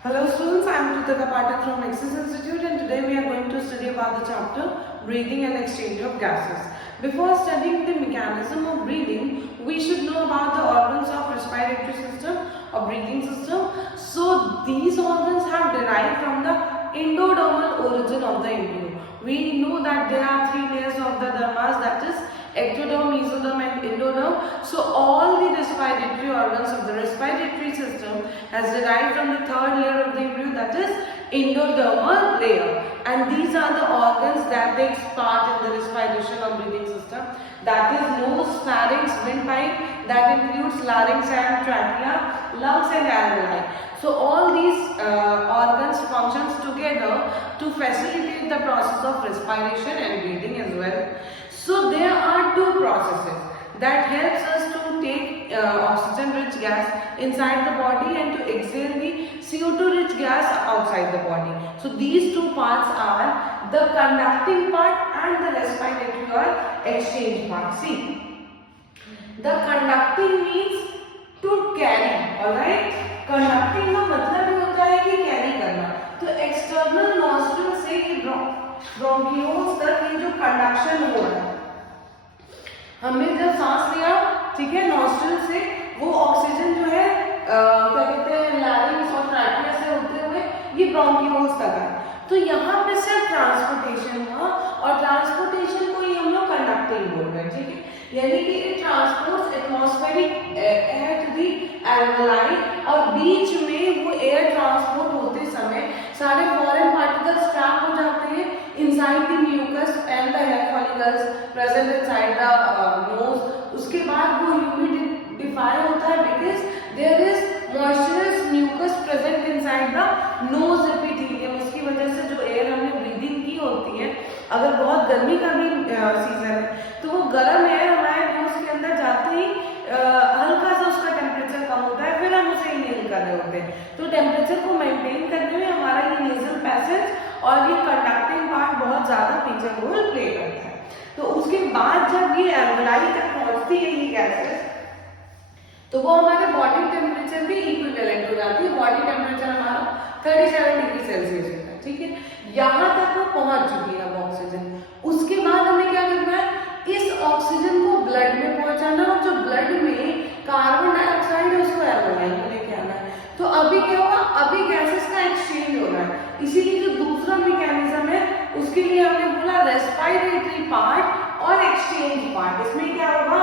Hello students, I am Kritika Pathak from Axis Institute and today we are going to study about the chapter Breathing and Exchange of Gases. Before studying the mechanism of breathing, we should know about the organs of respiratory system or breathing system. So these organs have derived from the endodermal origin of the embryo. We know that there are three layers of the dermis, that is ectoderm, mesoderm and endoderm. So all the respiratory organs of the respiratory system has derived from the third layer of the embryo, that is endodermal layer. And these are the organs that takes part in the respiration or breathing system. That is nose, pharynx, windpipe, that includes larynx and trachea, lungs and alveoli. So all these organs functions together to facilitate the process of respiration and breathing as well. So there are two processes that helps us to take oxygen rich gas inside the body and to exhale the CO2 rich gas outside the body. So these two parts are the conducting part and the respiratory or exchange part. See, the conducting means to carry, alright? Conducting का मतलब ये होता है कि carry करना. तो external nostril से ये ब्रोंकियोल्स तक ये जो कंडक्शन हो रहा है, हमने जब सांस लिया, ठीक है, नॉस्ट्रिल से वो ऑक्सीजन जो है क्या कहते हैं लैरिंक्स और ट्रैकिया से होते हुए ये ब्रोंकियोल्स तक है. तो यहाँ पे सिर्फ ट्रांसपोर्टेशन हुआ और ट्रांसपोर्टेशन को ही हम लोग कंडक्टिंग बोल रहे हैं, ठीक है. यानी कि it transports atmospheric air to the alveoli और बीच में वो एयर ट्रांसपोर्ट होते समय सारे फॉरेन पार्टिकल्स ट्रैप हो जाते हैं inside the mucus and the hair follicles present inside the nose. उसके बाद वो ह्यूमिडिफाई होता है because there is moisturous mucus present inside the nose epithelium. उसकी वजह से जो एयर हमने ब्रीदिंग की होती है, अगर बहुत गर्मी का भी सीजन है तो वो गर्म एयर हमारे नोज के अंदर जाते ही हल्का सा उसका टेम्परेचर कम होता है, फिर हम उसे इनहेल कर रहे होते हैं. तो टेम्परेचर को मेंटेन करने में हमारा ये नेजल पैसेज और ये कंडक्टिंग पार्ट बहुत ज्यादा मेजर रोल प्ले करता है. तो उसके बाद जब ये एल्वेलाई तक पहुंचती है ये गैसेस, तो वो हमारे बॉडी टेम्परेचर भी इक्विवेलेंट हो जाती है. बॉडी टेम्परेचर हमारा 37 डिग्री सेल्सियस होता है, ठीक है. यहाँ तक वो पहुंच चुकी है अब ऑक्सीजन. उसके बाद हमें क्या करना है, इस ऑक्सीजन को ब्लड में पहुंचाना और जो ब्लड में कार्बन डाइऑक्साइड है उसको एल्वेलाई में लेके आना है. तो अभी क्या होगा, अभी गैसेस का एक्सचेंज हो रहा है. इसीलिए जो दूसरा मैकेनिज्म है उसके लिए हमने बोला रेस्पिरेटरी पार्ट और एक्सचेंज पार्ट. इसमें क्या होगा,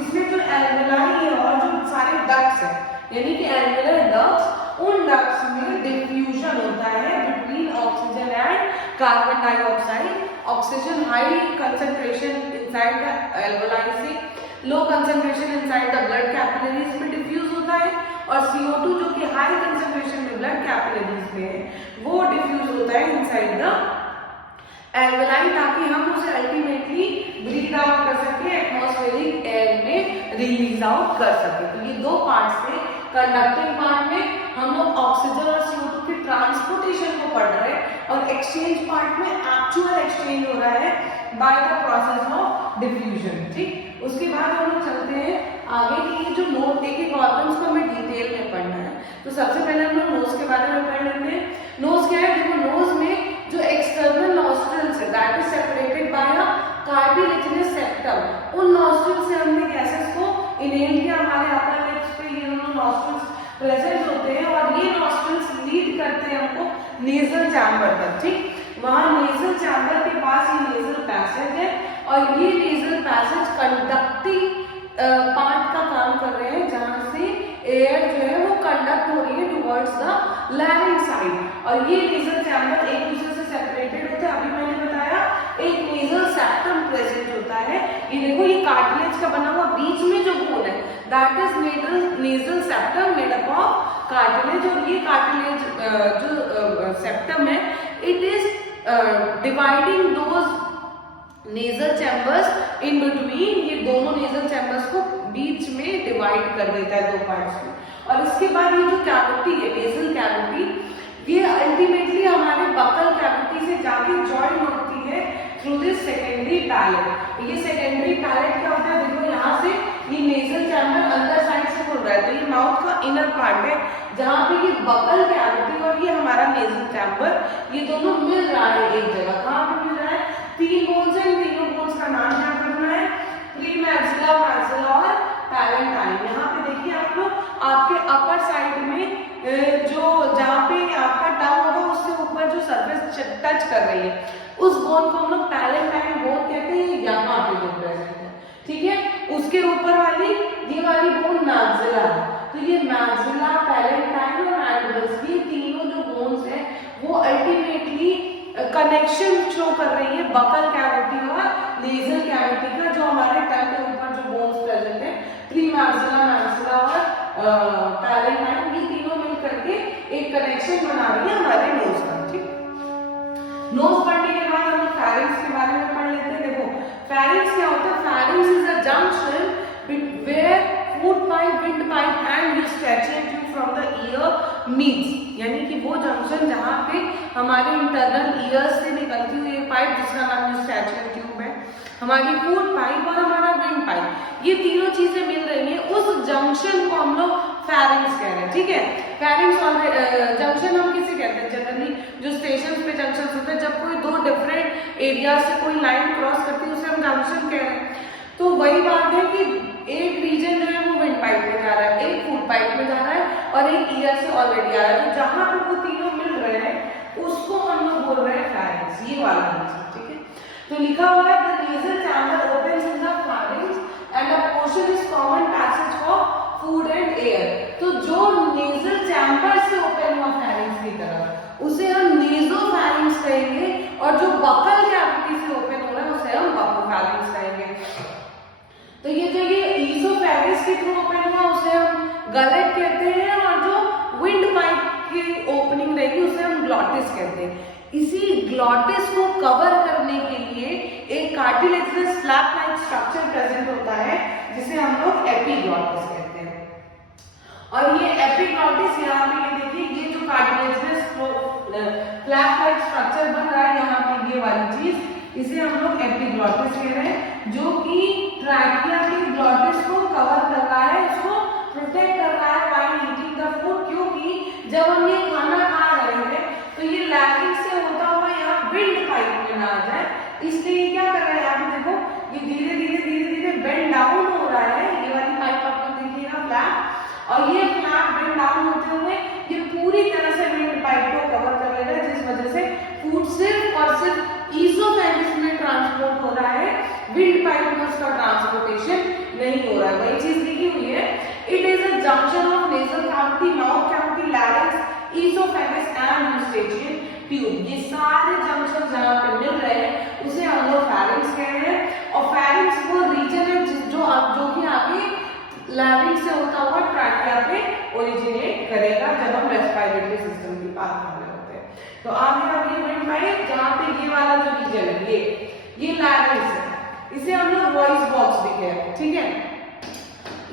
इसमें जो एल्वेलाई है और जो सारे डक्ट्स है यानी कि एल्वेलर डक्ट्स, उन डक्ट्स में डिफ्यूजन होता है between oxygen and carbon dioxide. Oxygen high concentration inside the alveoli से low concentration inside the blood capillaries में डिफ्यूज होता है और CO2 जो कि हाई कंसंट्रेशन में ब्लड कैपिलरीज में है वो डिफ्यूज होता है इनसाइड द एल्वेलाई, ताकि हम उसे अल्टीमेटली ब्रीथ आउट कर सके, एटमॉस्फेरिक एयर में रिलीज आउट कर सके. तो ये दो पार्ट से कंडक्टिंग पार्ट में हम लोग ऑक्सीजन और CO2 की ट्रांसपोर्टेशन को पढ़ रहे हैं और एक्सचेंज पार्ट में एक्चुअल एक्सचेंज हो रहा है by the process of diffusion, ठीक. उसके बाद हम लोग चलते हैं आगे कि ये जो नोज एक एक ऑर्गन्स को हमें डिटेल में पढ़ना है. तो सबसे पहले हम लोग नोज के बारे में पढ़ लेते हैं. नोज क्या है, देखो नोज में जो एक्सटर्नल नॉस्ट्रिल्स है that is separated by a cartilaginous septum, उन नॉस्ट्रिल से हमने गैसेस को इनहेल किया. हमारे अपर लिप्स पे ये दोनों नॉस्ट्रिल्स प्रेजेंट होते हैं और ये नॉस्ट्रिल्स लीड करते हैं हमको नेजल चैम्बर तक, ठीक. वहां नेजल चैम्बर के पास ये नेजल पैसेज है और ये नेजल पैसेज कंडक्टिंग पार्ट का काम कर रहे हैं जहां से एयर जो है वो कंडक्ट हो रही है टुवर्ड्स द लैरिंक्स साइड. और ये नेजल चैम्बर एक दूसरे से सेपरेटेड होते हैं. अभी मैंने बताया एक नेजल सेप्टम प्रेजेंट होता है. ये देखो ये कार्टिलेज का बना हुआ बीच में जो बोन है that is nasal septum made up of cartilage. और ये कार्टिलेज जो सेप्टम है it is dividing those nasal chambers in between. ये दोनों नेजल चैम्बर्स को बीच में डिवाइड कर देता है दो पार्ट्स में. और इसके बाद ये जो कैविटी है नेजल कैविटी, ये अल्टीमेटली हमारे बकल कैविटी से जाके जॉइन होती है थ्रू दिस सेकेंडरी पैलेट. ये सेकेंडरी पैलेट क्या होता है, देखो यहाँ से ये नेजल चैम्बर अंदर साइड से वो रहा है। तो ये माउथ का इनर पार्ट है जहाँ पे ये बकल कैविटी और ये हमारा नेजल चैम्बर, ये दोनों मिल रहा है एक जगह। कहाँ पे मिल रहा है? 3 बोन्स है, इन तीनों बोन्स का नाम क्या करना है? प्रीमैक्सिला, मैक्सिला और पैलेटाइन। यहाँ पे देखिए आप लोग, आपके अपर साइड में जो जहाँ पे आपका टंग होगा उससे ऊपर जो सरफेस टच कर रही है उस बोन को हम लोग पैलेटाइन बोन कहते हैं। यहाँ पे जो प्रेजेंट है, ठीक है। उसके ऊपर वाली ये वाली बोन मैक्सिला है। तो ये मैक्सिला, पैलेटाइन और मैंडिबल्स, ये तीनों जो बोन्स हैं वो अल्टीमेटली कनेक्शन शो कर रही है बकल कैविटी और नेजल कैविटी का। जो हमारे टंग के ऊपर जो बोन्स प्रेजेंट है, प्रीमैक्सिला, मैक्सिला और पैलेटाइन, ये तीनों मिल करके एक कनेक्शन बना रही है हमारे नोज का, ठीक। नोज पढ़ने के बाद हम फेरिंक्स के बारे में पढ़ लेते हैं। देखो फेरिंक्स क्या होता है? Pharynx is a junction where food pipe, wind pipe and eustachian tube from the ear meets, यानी कि वो जंक्शन जहाँ पे हमारे इंटरनल ईयर्स से निकलती हुई एक पाइप जिसका नाम eustachian ट्यूब है, हमारी फूड पाइप और हमारा विंड पाइप, ये तीनों चीजें मिल रही हैं, उस जंक्शन को हम लोग फेरिंक्स कह रहे हैं, ठीक है। फेरिंक्स और जंक्शन हम किसे कहते हैं? जनरली जो स्टेशन पे जंक्शन होते हैं, जब कोई दो डिफरेंट एरिया से कोई लाइन क्रॉस करती है उसे हम जंक्शन कह रहे हैं। तो वही बात है कि एक रीजन जो है वो विंड पाइप में जा रहा है, एक फूड पाइप में जा रहा है और एक ईयर से ऑलरेडी आ रहा है। तो जहां पर वो तीनों मिल रहे हैं उसको हम लोग बोल रहे हैं फेरिंक्स, ये वाला रीजन, ठीक है। तो लिखा हुआ है the nasal chamber opens in the pharynx and a portion is common passage for food and air. तो जो नेजल चैम्बर से ओपन हुआ फेरिंक्स की तरफ उसे हम नेजोफेरिंक्स कहेंगे, और जो बकल कैविटी से ओपन हो रहा है उसे हम बकोफेरिंक्स कहेंगे। तो ये जो ये ईसोफेरिंक्स के थ्रू ओपन हुआ उसे हम गलेट कहते हैं, और जो विंड पाइप की ओपनिंग रहेगी उसे हम ग्लॉटिस कहते हैं। इसी ग्लॉटिस को कवर करने के लिए एक cartilaginous flap like structure present होता है जिसे हम लोग एपिग्लॉटिस कहते हैं। और ये एपिग्लॉटिस यहाँ पे ये देखिए, ये जो कार्टिलेजिनस फ्लैप लाइक स्ट्रक्चर बन रहा है यहाँ पे, ये वाली चीज इसे हम लोग एपिग्लॉटिस कह रहे हैं, जो कि ट्रैकिया के ग्लॉटिस को कवर कर रहा है, उसको प्रोटेक्ट कर रहा है व्हाइल ईटिंग द फूड। क्योंकि जब हम ये खाना खा रहे हैं तो ये लैरिंक्स से होता हुआ यहाँ विंड पाइप में ना जाए, इसलिए क्या कर रहा है? यहाँ पे देखो, ये धीरे धीरे बेंड डाउन हो रहा है। ये वाली पाइप आप लोग देखिएगा फ्लैप, और ये फ्लैप बेंड डाउन होते हुए ये पूरी तरह से विंड पाइप को कवर कर लेगा, जिस वजह से फूड सिर्फ और सिर्फ ईसोफेरिंक्स में ट्रांसपोर्ट हो रहा है, विंड पाइप में उसका ट्रांसपोर्टेशन नहीं हो रहा है। वही चीज लिखी हुई है, it is a junction of nasal cavity, mouth cavity, larynx, esopharynx and eustachian tube. ये सारे जंक्शन जहाँ पे मिल रहे हैं उसे हम लोग फेरिंक्स कह रहे हैं। और फेरिंक्स वो रीजन है जो कि आगे लैरिंक्स से होता हुआ ट्रैकिया पे ओरिजिनेट करेगा जब हम रेस्पिरेटरी सिस्टम की बात कर रहे होते हैं। तो आपने अब ये विंड पाइप जहाँ पे ये वाला जो रीजन है ये लैरिंक्स है, इसे हम लोग वॉइस बॉक्स भी कहते हैं, ठीक है,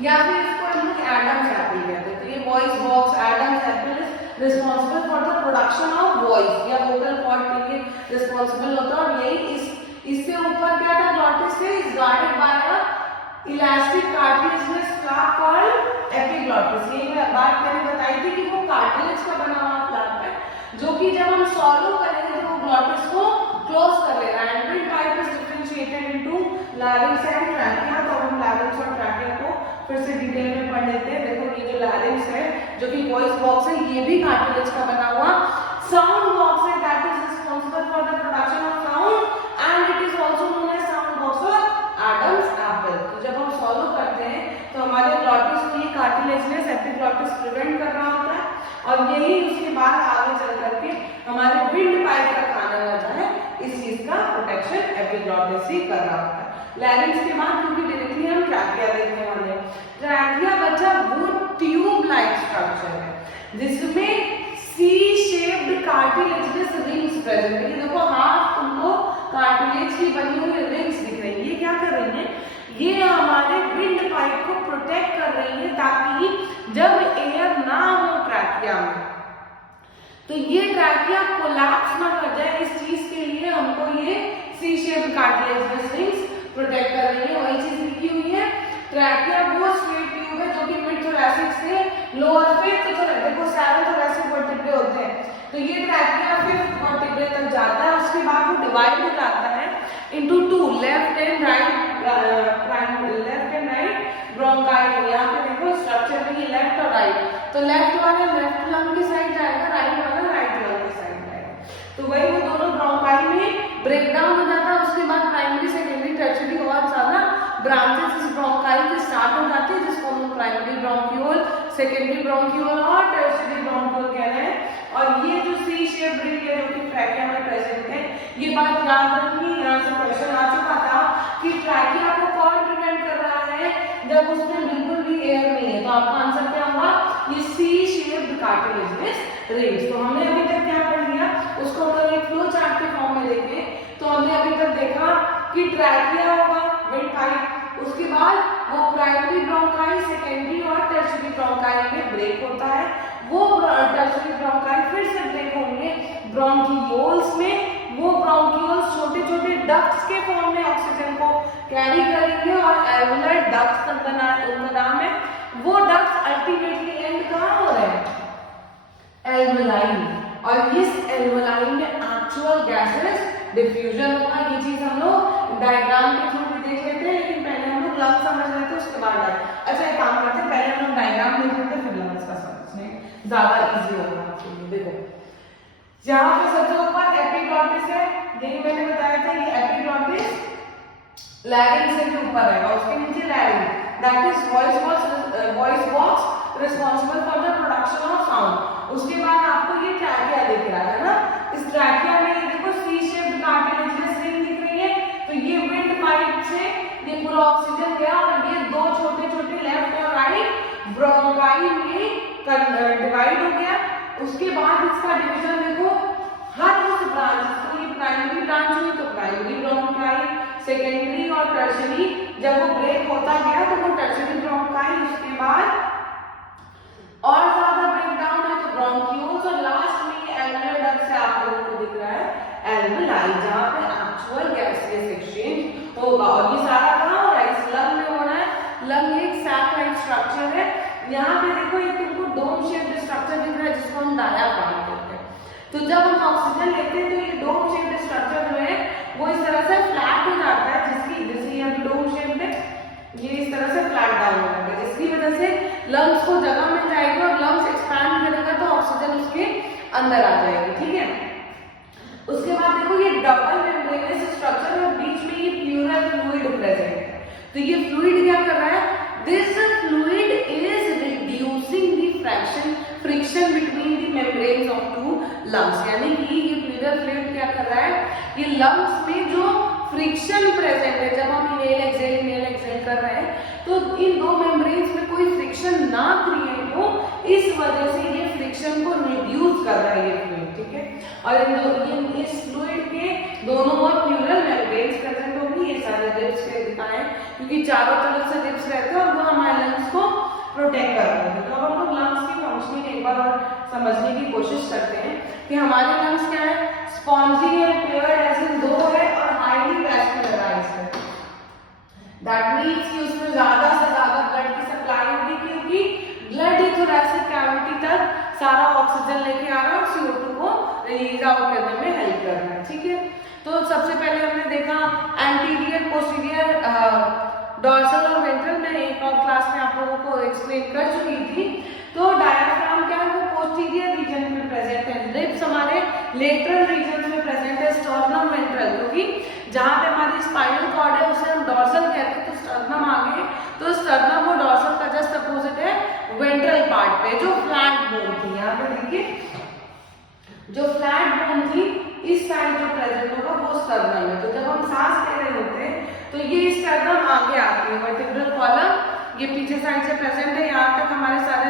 या फिर इसको हम लोग एडम्स एप्पल कहते हैं। तो ये voice box, Adam's apple is responsible for the production of voice या वोकल कॉर्ड के लिए रिस्पॉन्सिबल होता है। और यही इससे ऊपर क्या था? ग्लॉटिस है, is guarded by a elastic cartilaginous flap called epiglottis. ये बात मैंने बताई थी कि वो कार्टिलेज का बना हुआ फ्लैप है, जो कि जब हम सॉलो करेंगे तो ग्लॉटिस को क्लोज कर लेगा। And wind pipe is differentiated into larynx and trachea. तो हम लैरिंक्स और ट्रैकिया को फिर से डिटेल में पढ़ लेते हैं। देखो ये जो लैरिंक्स है जो कि वॉइस बॉक्स है, ये भी कार्टिलेज का बना हुआ साउंड बॉक्स है, that is responsible for the production of sound and it is also known as sound box और एडम्स एप्पल। तो जब हम सॉलो करते हैं तो हमारे ग्लॉटिस को ये कार्टिलेजिनस एपिग्लॉटिस प्रिवेंट कर रहा होता है, और यही उसके बाद आगे चल करके हमारे विंड पाइप का खाना ना जाए, इस चीज का प्रोटेक्शन एपिग्लॉटिस ही कर रहा होता है। लैरिंक्स के बाद क्योंकि डायरेक्टली हम ट्रैकिया देखने वाले हैं। ट्रैकिया बच्चा वो ट्यूब लाइक स्ट्रक्चर है जिसमें C shaped cartilaginous rings present है। ये देखो हाफ तुमको कार्टिलेज की बनी हुई रिंग्स दिख रही है। ये क्या कर रही है? ये हमारे विंड पाइप को प्रोटेक्ट कर रही है ताकि जब एयर ना हो ट्रैकिया में तो ये ट्रैकिया कोलैप्स ना कर जाए। इस चीज के लिए हमको ये C shaped cartilaginous rings protect कर रही है। वही चीज लिखी हुई है ट्रैकिया वो स्ट्रेट ट्यूब है जो कि मिड थोरैसिक से लोअर फिफ्थ देखो 7 थोरैसिक वर्टिब्रे होते हैं, तो ये ट्रैकिया 5th वर्टिब्रे तक जाता है। उसके बाद वो डिवाइड हो जाता है into 2 left and right bronchi. यहाँ पे देखो स्ट्रक्चर में ये लेफ्ट और राइट, तो लेफ्ट वाला लेफ्ट लंग की साइड जाएगा, राइट वाला राइट लंग की साइड जाएगा, तो वही वो दोनों ब्रोंकाई में ब्रेक डाउन हो जाता है। उसके बाद प्राइमरी सेकेंडरी टर्शियरी बहुत ज्यादा ब्रांचेस इस ब्रोंकाई के स्टार्ट हो जाती है, जिसको हम प्राइमरी ब्रोंक्यूल, सेकेंडरी ब्रोंक्यूल और टर्शियरी ब्रोंक्यूल कह रहे हैं। और ये जो सी शेप रिंग है जो कि ट्रैकिया में प्रेजेंट है, ये बात याद रखनी, यहाँ से क्वेश्चन आ चुका था कि ट्रैकिया को कौन प्रिवेंट कर रहा है जब उसमें बिल्कुल भी एयर नहीं है, तो आपका आंसर क्या होगा, ये सी शेप्ड कार्टिलेजिनस रिंग्स। तो हमने अभी तक क्या पढ़ लिया, उसको अगर एक फ्लो चार्ट के फॉर्म में देखें तो हमने अभी तक देखा कि ट्रैकिया होगा वेट पाइप, उसके बाद वो प्राइमरी ब्रोंकाई, सेकेंडरी और टर्शियरी ब्रोंकाई में ब्रेक होता है, वो टर्शियरी ब्रोंकाई फिर से ब्रेक होंगे ब्रोंकियोल्स में, वो ब्रोंकियोल्स छोटे छोटे डक्ट्स के फॉर्म में ऑक्सीजन को कैरी करेंगे और एल्वुलर डक्ट्स उनका नाम है। वो डक्ट्स अल्टीमेटली एंड कहाँ हो रहे हैं, एल्वुलाई, और इस एल्वुलाई में एक्चुअल गैसेस डिफ्यूजन होगा। ये चीज हम लोग डायग्राम के थ्रू भी देख लेते हैं, लेकिन पहले हम लोग लंग्स समझ लेते हैं, उसके बाद अच्छा एक काम करते हैं, पहले हम लोग डायग्राम देख लेते हैं फिर लंग्स का समझने ज्यादा इजी होगा आपके लिए। देखो यहाँ पे सबसे ऊपर एपिग्लॉटिस है, यही मैंने बताया था, ये एपिग्लॉटिस लैरिंग से भी ऊपर है, और उसके नीचे larynx, that is voice box responsible for the production of sound. उसके बाद आपको ये ट्रैकिया दिख रहा है ना, इस ट्रैकिया में ये देखो सी शेप्ड कार्टिलेजिनस रिंग दिख रही है, तो ये विंड पाइप से ये पूरा ऑक्सीजन गया और ये दो छोटे छोटे लेफ्ट और राइट ब्रोंकाई में डिवाइड हो गया। उसके बाद इसका डिवीजन देखो, हर उस ब्रांच, तो ये प्राइमरी ब्रांच हुई तो प्राइमरी ब्रोंकाई, सेकेंडरी और टर्शियरी, जब वो ब्रेक होता गया तो वो टर्शियरी ब्रोंकाई, उसके बाद और ज्यादा ब्रेक डाउन है तो ब्रोंकियोल्स, और लास्ट में ये एल्वुलर डक्ट से आप लोगों को दिख रहा है एल्वुलाई, जहां पे एक्चुअल गैसेस एक्सचेंज होगा। और ये सारा कहां हो रहा है, इस लंग में हो रहा है। लंग एक सैक लाइक स्ट्रक्चर है, यहाँ पे देखो एक तुमको डोम शेप्ड स्ट्रक्चर दिख रहा है जिसको हम डायाफ्राम कहते हैं। तो जब हम ऑक्सीजन लेते हैं तो ये डोम शेप्ड स्ट्रक्चर जो है वो इस तरह से फ्लैट हो जाता है, जैसे ये डोम शेप है, ये इस तरह से फ्लैट डाउन हो जाएगा, जिसकी वजह से लंग्स को जगह मिल जाएगी और लंग्स एक्सपैंड करेगा तो ऑक्सीजन उसके अंदर आ जाएगी, ठीक है। उसके बाद देखो ये डबल मेम्ब्रेनस स्ट्रक्चर और बीच में ये प्लूरल फ्लूइड प्रेजेंट है, तो ये फ्लूइड क्या कर रहा है, this fluid is reducing the friction between the membranes of two lungs, यानी कि ये प्लूरल फ्लूइड क्या कर रहा है, ये लंग्स में जो फ्रिक्शन प्रेजेंट है, जब हम इनहेल एक्सहेल कर रहे हैं तो इन दो मेम्ब्रेन्स में कोई फ्रिक्शन ना क्रिएट हो, इस वजह से ये फ्रिक्शन को रिड्यूस कर रहा है ये फ्लूइड, ठीक है। और इस फ्लूइड के दोनों ओर प्लूरल मेम्ब्रेन्स प्रेजेंट होगी, ये सारे रिब्स के दिखाएं क्योंकि चारों तरफ से रिब्स रहते हैं और वो हमारे लंग्स को प्रोटेक्ट कर रहे हैं। तो अब हम लोग लंग्स की फंक्शनिंग एक बार और समझने की कोशिश करते हैं कि हमारे लंग्स क्या है, स्पॉन्जी है, पेयर्ड एज इन दो है और हाईली वैस्कुलराइज्ड है। दैट मींस कि उसमें ज्यादा से ज्यादा ब्लड की सप्लाई होगी क्योंकि ब्लड ही थोरैसिक कैविटी तक सारा ऑक्सीजन लेके आ रहा है और CO2 को रिलीज आउट करने में हेल्प कर रहा है, ठीक है। तो सबसे पहले हमने देखा एंटीरियर, पोस्टीरियर, डॉर्सल और वेंट्रल, मैं एक और क्लास में आप लोगों को एक्सप्लेन कर चुकी थी। तो डायफ्राम क्या है, वो पोस्टीरियर रीजन में प्रेजेंट है, रिब्स हमारे लेटरल रीजन में प्रेजेंट है, स्टर्नम वेंट्रल, क्योंकि जहां पे हमारी स्पाइनल कॉर्ड है उसे हम डॉर्सल कहते हैं, तो स्टर्नम आगे, तो स्टर्नम और डॉर्सल का जस्ट अपोजिट है वेंट्रल पार्ट पे जो फ्लैट बोन थी, यहाँ पे देखिए जो फ्लैट बोन थी इस साइड जो प्रेजेंट होगा वो स्टर्नम है। तो जब हम सांस ले रहे होते हैं तो ये स्टर्नम आगे आती है, वर्टिब्रल कॉलम ये पीछे साइड से प्रेजेंट है, यहाँ तक हमारे सारे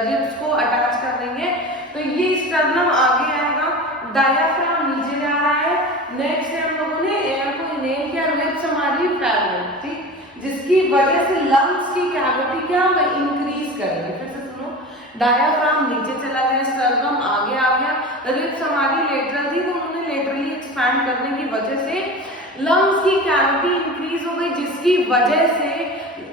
रिब्स को अटैच कर देंगे, तो ये स्टर्नम आगे आएगा, डायाफ्राम नीचे जा रहा है। नेक्स्ट है हम लोगों ने एयर को इनहेल किया, रिब्स हमारी पैरेलल, ठीक, जिसकी वजह से लंग्स की कैविटी क्या होगा, इंक्रीज करेगी। फिर से सुनो, डायाफ्राम नीचे चला गया, स्टर्नम आगे आ गया, रिब्स हमारी लेटरल थी तो उन्होंने लेटरली एक्सपैंड करने की वजह से लंग्स की कैविटी इंक्रीज हो गई, जिसकी वजह से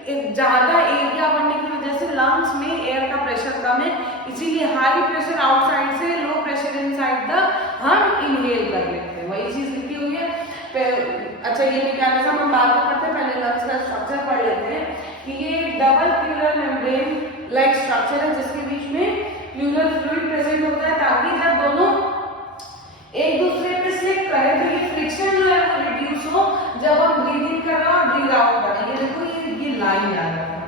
ज्यादा एरिया बढ़ने की वजह से लंग्स में एयर का प्रेशर कम है, इसीलिए हाई प्रेशर आउटसाइड से, लो प्रेशर इनसाइड द हम इनहेल कर लेते हैं, वही चीज लिखी हुई है। अच्छा ये मैकेनिज्म हम बाद में पढ़ते हैं, पहले लंग्स का स्ट्रक्चर पढ़ लेते हैं कि ये double pleural membrane like structure है जिसके बीच में प्लूरल फ्लूइड प्रेजेंट होता है, ताकि जब दोनों एक दूसरे पे स्लिप करें तो ये फ्रिक्शन जो है वो रिड्यूस हो जब हम ब्रीथ इन कर रहे हैं और ब्रीथ आउट कर रहे हैं। ये देखो ये लाइन याद रखना,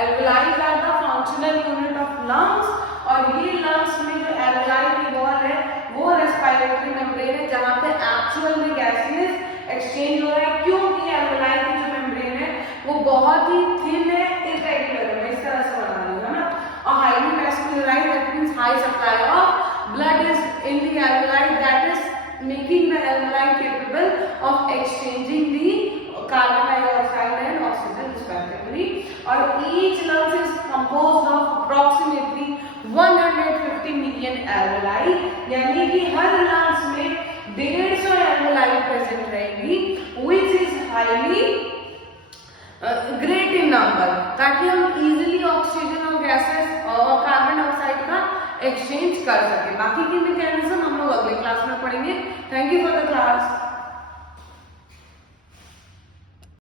alveoli are the functional unit of lungs, और ये लंग्स में जो एल्वेलाई की वॉल है वो रेस्पिरेटरी मेम्ब्रेन है जहां पे एक्चुअल में गैसेस एक्सचेंज हो रहा है, क्योंकि एल्वेलाई की जो मेम्ब्रेन है वो बहुत ही थिन है, इरेगुलर है, इस तरह से बना रही है ना, और highly vascularized, that means high supply of blood is in the alveoli, that is making the alveoli capable of exchanging the carbon dioxide and oxygen respectively, और each lung is composed of approximately 150 million alveoli, यानी कि हर lungs में 150 alveoli present रहेंगी, which is highly great in number, ताकि हम easily oxygen और gases और carbon dioxide का एक्सचेंज कर सके। बाकी की मैकेनिज्म